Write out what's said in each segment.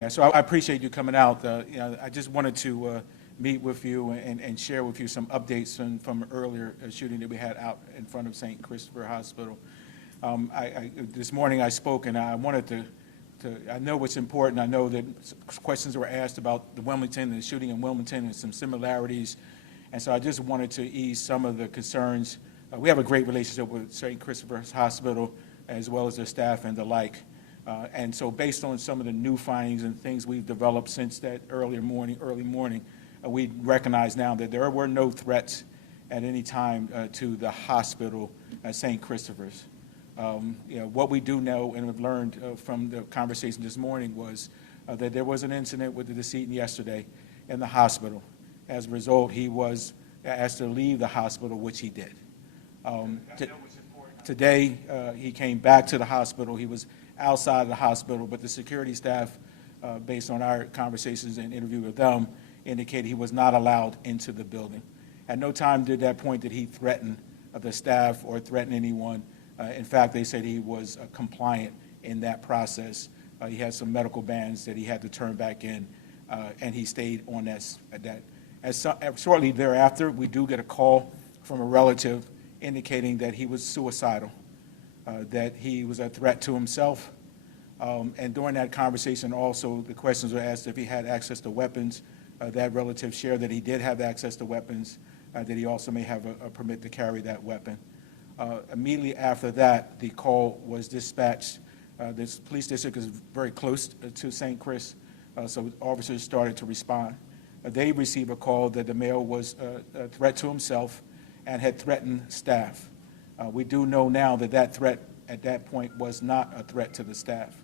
Yeah, so I appreciate you coming out. I just wanted to meet with you and share with you some updates from earlier shooting that we had out in front of St. Christopher Hospital. This morning I spoke and I wanted I know what's important. I know that questions were asked about the Wilmington and the shooting in Wilmington and some similarities. And so I just wanted to ease some of the concerns. We have a great relationship with St. Christopher's Hospital as well as their staff and the like. And so based on some of the new findings and things we've developed since that early morning, we recognize now that there were no threats at any time to the hospital at St. Christopher's. What we do know and have learned from the conversation this morning was that there was an incident with the decedent yesterday in the hospital. As a result, he was asked to leave the hospital, which he did. Today, he came back to the hospital. He was outside of the hospital, but the security staff, based on our conversations and interview with them, indicated he was not allowed into the building. At no time did that point did he threaten the staff or threaten anyone. In fact, they said he was compliant in that process. He had some medical bans that he had to turn back in, and he stayed on that. Shortly thereafter, we do get a call from a relative indicating that he was suicidal, that he was a threat to himself. And during that conversation also, the questions were asked if he had access to weapons. That relative shared that he did have access to weapons, that he also may have a permit to carry that weapon. Immediately after that, the call was dispatched. This police district is very close to St. Chris, so officers started to respond. They received a call that the male was a threat to himself and had threatened staff. We do know now that that threat at that point was not a threat to the staff.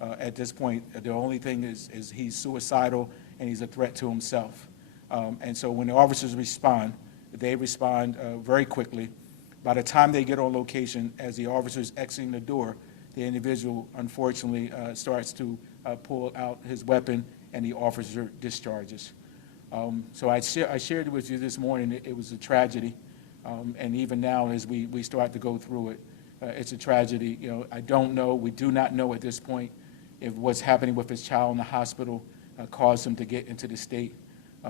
At this point, the only thing is he's suicidal and he's a threat to himself. And so when the officers respond, they respond very quickly. By the time they get on location, as the officer's exiting the door, the individual unfortunately starts to pull out his weapon and the officer discharges. So I shared it with you this morning. It was a tragedy. And even now, as we start to go through it, it's a tragedy. I don't know, we do not know at this point if what's happening with his child in the hospital caused him to get into the state.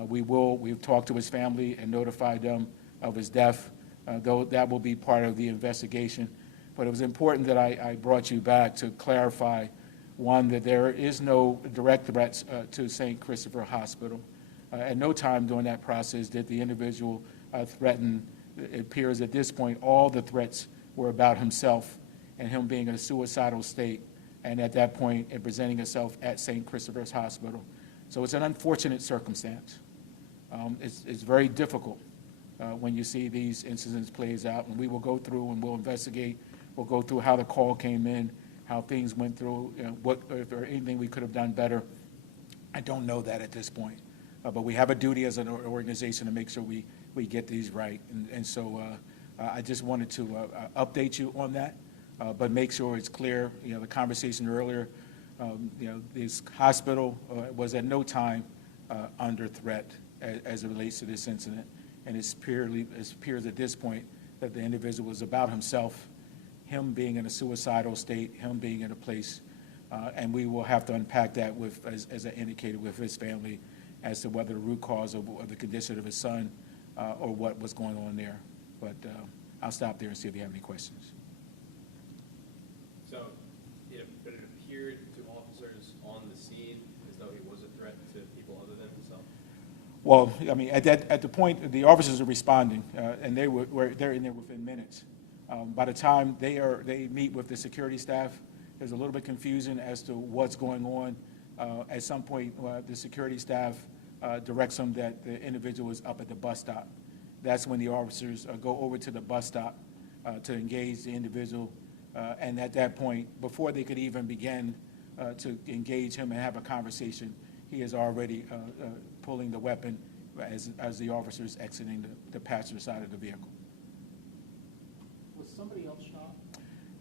We've talked to his family and notified them of his death, though that will be part of the investigation. But it was important that I brought you back to clarify, one, that there is no direct threats to St. Christopher Hospital. At no time during that process did the individual threaten. It appears at this point all the threats were about himself and him being in a suicidal state, and at that point presenting himself at St. Christopher's Hospital. So it's an unfortunate circumstance. It's very difficult when you see these incidents plays out, and we will go through and we'll investigate. We'll go through how the call came in, how things went through, if there anything we could have done better. I don't know that at this point, but we have a duty as an organization to make sure we get these right. And so I just wanted to update you on that, but make sure it's clear. The conversation earlier, this hospital was at no time under threat as it relates to this incident. And it appears at this point that the individual was about himself, him being in a suicidal state, him being in a place, and we will have to unpack that with, as I indicated, with his family as to whether the root cause of the condition of his son or what was going on there. But I'll stop there and see if you have any questions. So, but it appeared to officers on the scene as though he was a threat to people other than himself? Well, I mean, at the point, the officers are responding, and they're in there within minutes. By the time they meet with the security staff, there's a little bit confusion as to what's going on. At some point, the security staff directs them that the individual is up at the bus stop. That's when the officers go over to the bus stop to engage the individual. And at that point, before they could even begin to engage him and have a conversation, he is already pulling the weapon as the officers exiting the passenger side of the vehicle. Was somebody else shot?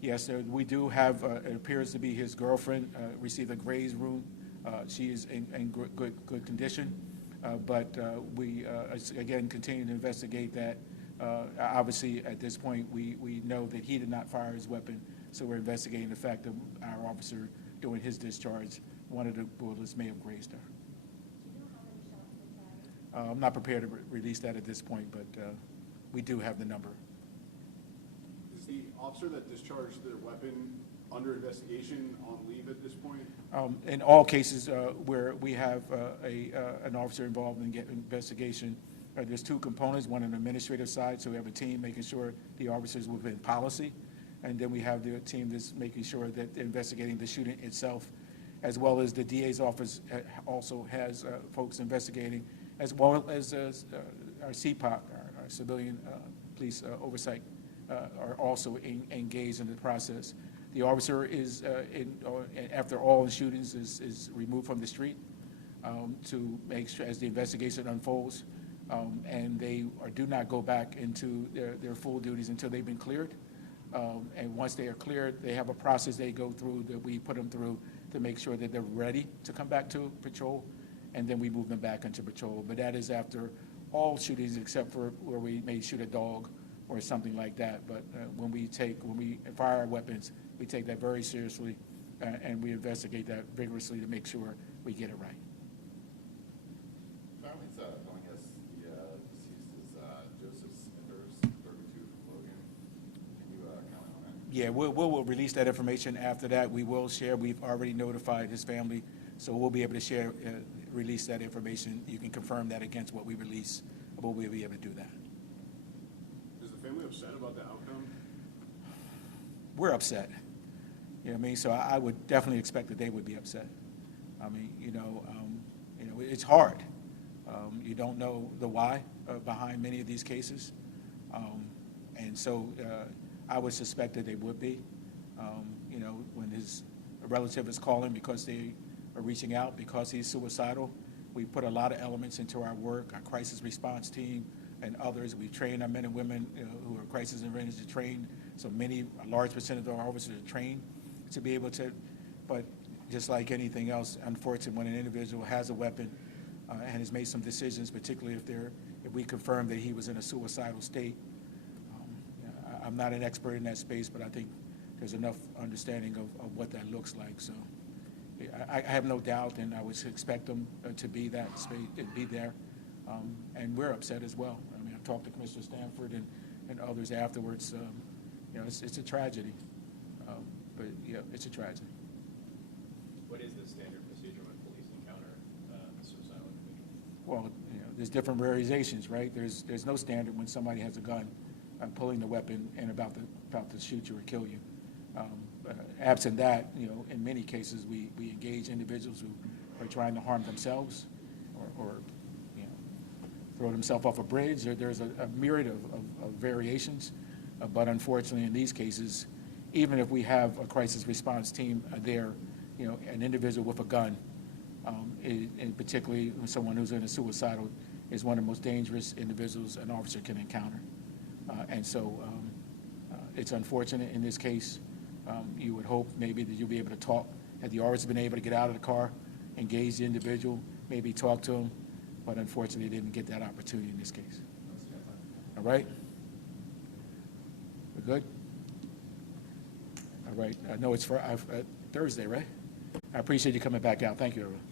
Yes, sir, we do have, it appears to be his girlfriend, received a graze wound. She is in good condition, but we, again, continue to investigate that. Obviously, at this point, we know that he did not fire his weapon, so we're investigating the fact of our officer doing his discharge one of the bullets may have grazed her. Do you know how many shots were fired? I'm not prepared to release that at this point, but we do have the number. Is the officer that discharged their weapon under investigation on leave at this point? In all cases where we have an officer involved in investigation, there's two components, one on the administrative side, so we have a team making sure the officers within policy, and then we have the team that's making sure that they're investigating the shooting itself, as well as the DA's office also has folks investigating, as well as our CPOC, our civilian police oversight, are also engaged in the process. The officer is, after all the shootings, is removed from the street to make sure as the investigation unfolds, and they do not go back into their full duties until they've been cleared. And once they are cleared, they have a process they go through that we put them through to make sure that they're ready to come back to patrol, and then we move them back into patrol. But that is after all shootings except for where we may shoot a dog or something like that. But when we fire our weapons, we take that very seriously, and we investigate that vigorously to make sure we get it right. Family's knowing as the deceased is Joseph Smithers, 32 Logan. Can you comment on that? Yeah, we'll release that information after that. We will share. We've already notified his family, so we'll be able to share, release that information. You can confirm that against what we release, but we'll be able to do that. Is the family upset about the outcome? We're upset. You know what I mean? So I would definitely expect that they would be upset. I mean, it's hard. You don't know the why behind many of these cases. And so I would suspect that they would be. When his relative is calling because they are reaching out because he's suicidal, we put a lot of elements into our work, our crisis response team and others. We train our men and women who are crisis and readiness to train. So a large percentage of our officers are trained to be able to, but just like anything else, unfortunately, when an individual has a weapon and has made some decisions, particularly if we confirm that he was in a suicidal state. I'm not an expert in that space, but I think there's enough understanding of what that looks like. So I have no doubt, and I would expect them to be that space, be there. And we're upset as well. I mean, I've talked to Commissioner Stanford and others afterwards. It's a tragedy. But yeah, it's a tragedy. What is the standard procedure when police encounter a suicidal individual? Well, there's different variations, right? There's no standard when somebody has a gun, pulling the weapon and about to shoot you or kill you. Absent that, in many cases, we engage individuals who are trying to harm themselves or throw themselves off a bridge. There's a myriad of variations, but unfortunately, in these cases, even if we have a crisis response team there, an individual with a gun, and particularly someone who's in a suicidal, is one of the most dangerous individuals an officer can encounter. And so it's unfortunate in this case. You would hope maybe that you'll be able to talk. Had the officer been able to get out of the car, engage the individual, maybe talk to him, but unfortunately they didn't get that opportunity in this case. All right? We're good? All right. I know it's for Thursday, right? I appreciate you coming back out. Thank you, everyone.